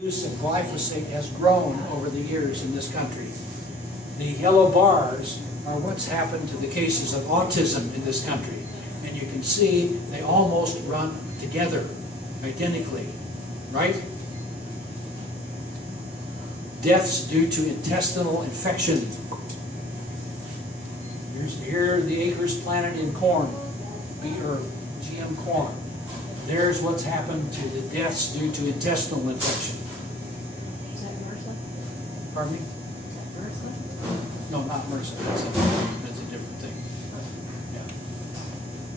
use of glyphosate has grown over the years in this country. The yellow bars are what's happened to the cases of autism in this country. And you can see they almost run together, identically, right? Deaths due to intestinal infection. Here are the acres planted in corn, or GM corn. There's what's happened to the deaths due to intestinal infection. Is that MRSA? Pardon me? Is that MRSA? No, not MRSA. That's a different thing. Yeah.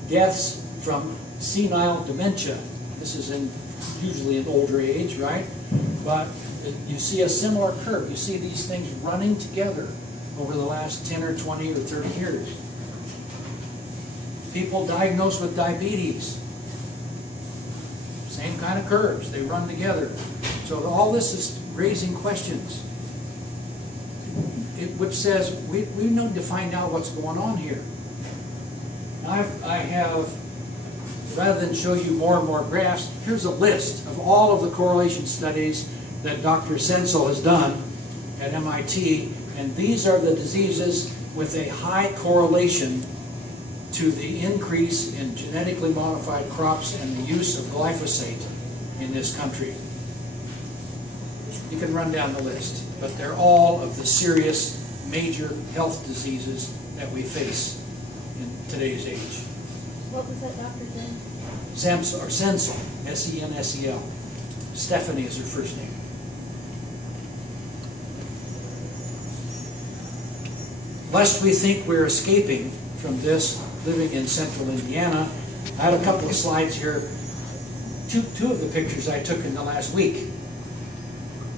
Deaths from senile dementia. This is usually in older age, right? But you see a similar curve. You see these things running together over the last 10 or 20 or 30 years. People diagnosed with diabetes. Same kind of curves. They run together. So all this is raising questions, which says we need to find out what's going on here. I have, rather than show you more and more graphs, here's a list of all of the correlation studies that Dr. Sensel has done at MIT, and these are the diseases with a high correlation to the increase in genetically modified crops and the use of glyphosate in this country. You can run down the list, but they're all of the serious major health diseases that we face in today's age. What was that doctor's name? Sensel, S-E-N-S-E-L. Stephanie is her first name. Lest we think we're escaping from this living in central Indiana, I had a couple of slides here. Two of the pictures I took in the last week.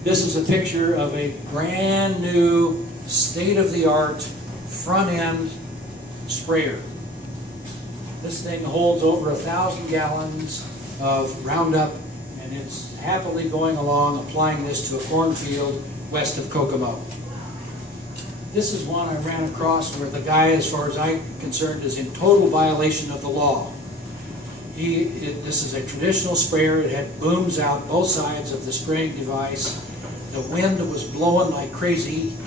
This is a picture of a brand new, state-of-the-art, front-end sprayer. This thing holds over 1,000 gallons of Roundup, and it's happily going along applying this to a cornfield west of Kokomo. This is one I ran across where the guy, as far as I'm concerned, is in total violation of the law. This is a traditional sprayer. It had booms out both sides of the spraying device. The wind was blowing like crazy.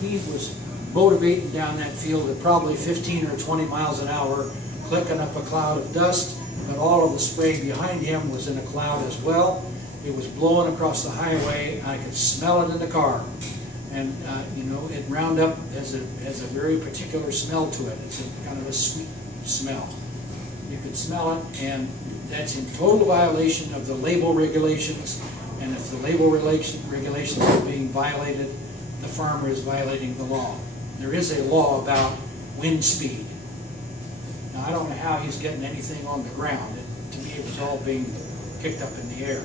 He was motivating down that field at probably 15 or 20 miles an hour, clicking up a cloud of dust, but all of the spray behind him was in a cloud as well. It was blowing across the highway. I could smell it in the car. And you know, Roundup has a very particular smell to it. It's a kind of a sweet smell. You can smell it, and that's in total violation of the label regulations. And if the label regulations are being violated, the farmer is violating the law. There is a law about wind speed. Now, I don't know how he's getting anything on the ground. To me, it was all being kicked up in the air.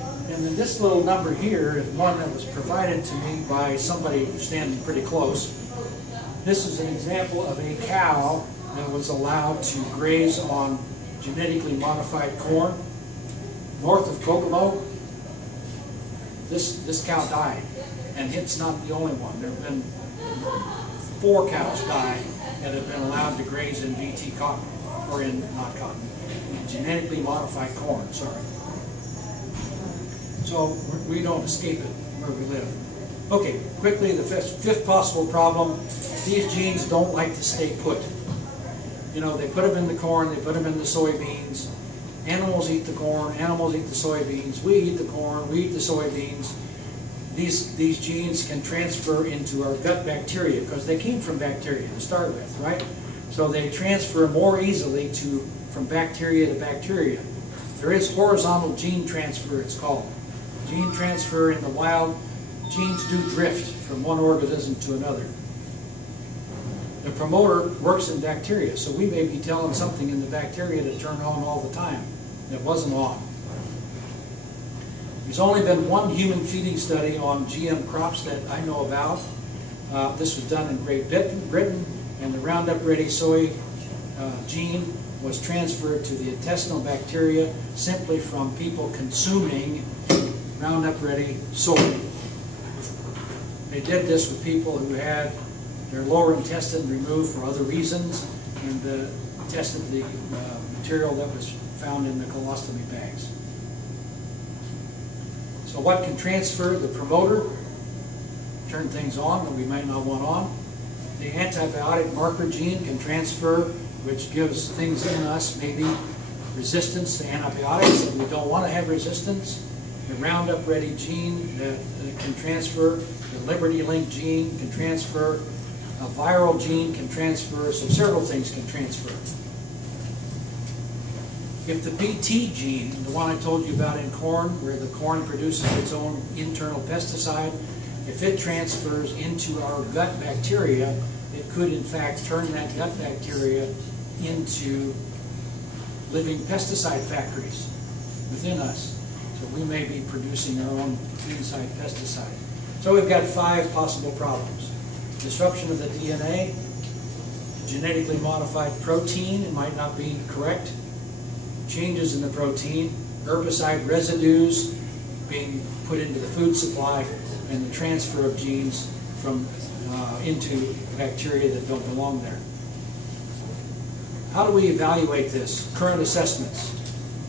And then this little number here is one that was provided to me by somebody standing pretty close. This is an example of a cow that was allowed to graze on genetically modified corn north of Kokomo. This cow died, and it's not the only one. There have been 4 cows died that have been allowed to graze in BT cotton, or in, not cotton, in genetically modified corn, sorry. So we don't escape it where we live. Okay, quickly, the fifth possible problem. These genes don't like to stay put. You know, they put them in the corn, they put them in the soybeans. Animals eat the corn, animals eat the soybeans. We eat the corn, we eat the soybeans. These genes can transfer into our gut bacteria because they came from bacteria to start with, right? So they transfer more easily from bacteria to bacteria. There is horizontal gene transfer, it's called. Gene transfer in the wild, genes do drift from one organism to another. The promoter works in bacteria, so we may be telling something in the bacteria to turn on all the time that wasn't on. There's only been one human feeding study on GM crops that I know about. This was done in Great Britain, and the Roundup Ready soy gene was transferred to the intestinal bacteria simply from people consuming Roundup Ready soy. They did this with people who had their lower intestine removed for other reasons, and tested the material that was found in the colostomy bags. So what can transfer? The promoter, turn things on that we might not want on. The antibiotic marker gene can transfer, which gives things in us maybe resistance to antibiotics that we don't want to have resistance. The Roundup Ready gene that can transfer. The Liberty Link gene can transfer. A viral gene can transfer. So several things can transfer. If the BT gene, the one I told you about in corn, where the corn produces its own internal pesticide, if it transfers into our gut bacteria, it could in fact turn that gut bacteria into living pesticide factories within us. So we may be producing our own inside pesticide. So we've got 5 possible problems. Disruption of the DNA, genetically modified protein, it might not be correct. Changes in the protein, herbicide residues being put into the food supply, and the transfer of genes from into bacteria that don't belong there. How do we evaluate this? Current assessments.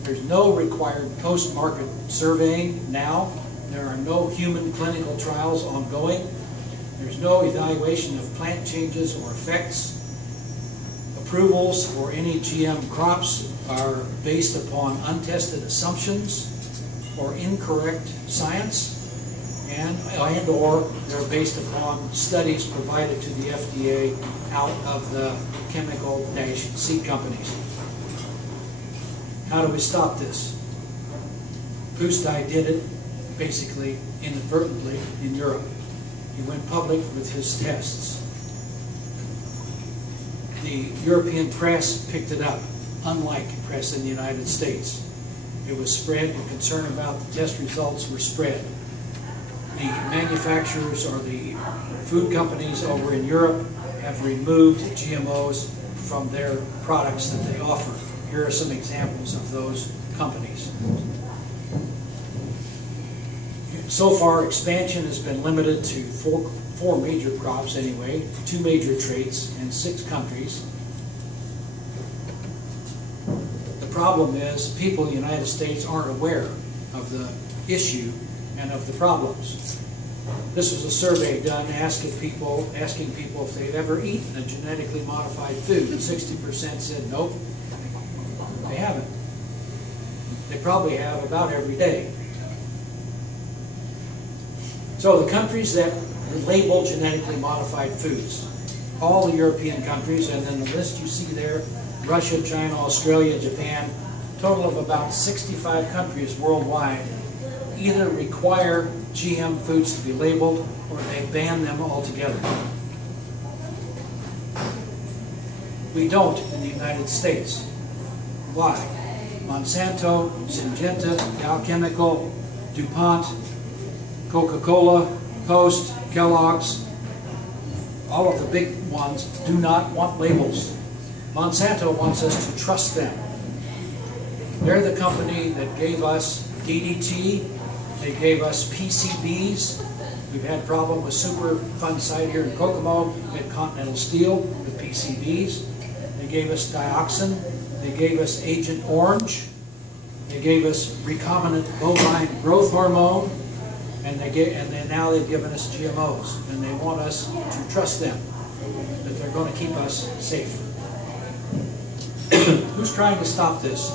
There's no required post-market surveying now. There are no human clinical trials ongoing. There's no evaluation of plant changes or effects. Approvals for any GM crops are based upon untested assumptions or incorrect science, and or they're based upon studies provided to the FDA out of the chemical seed companies. How do we stop this? Pustai did it basically inadvertently in Europe. He went public with his tests. The European press picked it up, unlike press in the United States. It was spread, the concern about the test results were spread. The manufacturers or the food companies over in Europe have removed GMOs from their products that they offer. Here are some examples of those companies. So far, expansion has been limited to four major crops anyway, 2 major traits, and 6 countries. The problem is people in the United States aren't aware of the issue and of the problems. This was a survey done asking people if they've ever eaten a genetically modified food, and 60% said nope, they haven't. They probably have about every day. So the countries that label genetically modified foods, all the European countries, and then the list you see there, Russia, China, Australia, Japan, total of about 65 countries worldwide, either require GM foods to be labeled or they ban them altogether. We don't in the United States. Why? Monsanto, Syngenta, Dow Chemical, DuPont, Coca-Cola, Post, Kellogg's, all of the big ones do not want labels. Monsanto wants us to trust them. They're the company that gave us DDT, they gave us PCBs. We've had a problem with super fungicide here in Kokomo, we had Continental Steel with PCBs. They gave us dioxin, they gave us Agent Orange, they gave us recombinant bovine growth hormone, and now they've given us GMOs, and they want us to trust them, that they're going to keep us safe. Who's trying to stop this?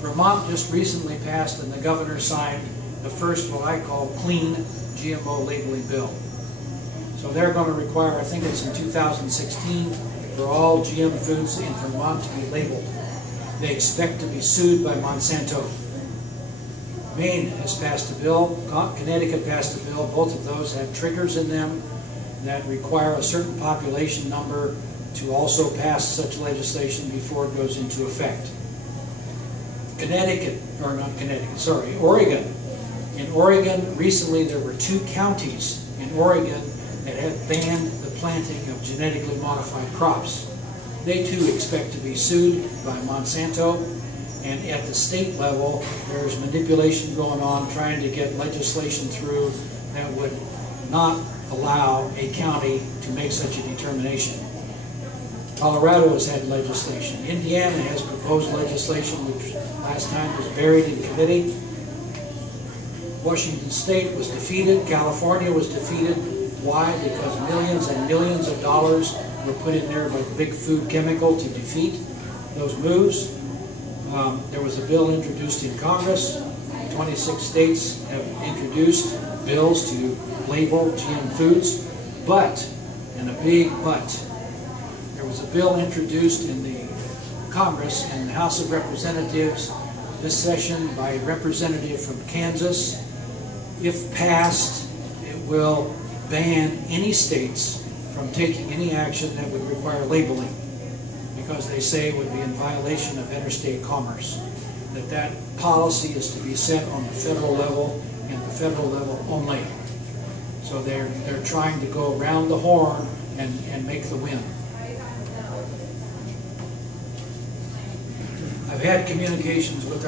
Vermont just recently passed, and the governor signed the first, what I call, clean GMO labeling bill. So they're going to require, I think it's in 2016, for all GM foods in Vermont to be labeled. They expect to be sued by Monsanto. Maine has passed a bill, Connecticut passed a bill, both of those have triggers in them that require a certain population number to also pass such legislation before it goes into effect. Oregon. In Oregon, recently there were 2 counties in Oregon that have banned the planting of genetically modified crops. They too expect to be sued by Monsanto, and at the state level there's manipulation going on trying to get legislation through that would not allow a county to make such a determination. Colorado has had legislation. Indiana has proposed legislation which last time was buried in committee. Washington State was defeated, California was defeated. Why? Because millions and millions of dollars were put in there by the big food chemical to defeat those moves. There was a bill introduced in Congress. 26 states have introduced bills to label GM foods, but, and a big but, there was a bill introduced in the Congress and the House of Representatives this session by a representative from Kansas. If passed, it will ban any states from taking any action that would require labeling, because they say it would be in violation of interstate commerce. That policy is to be set on the federal level and the federal level only. So they're trying to go around the horn and make the win. I've had communications with our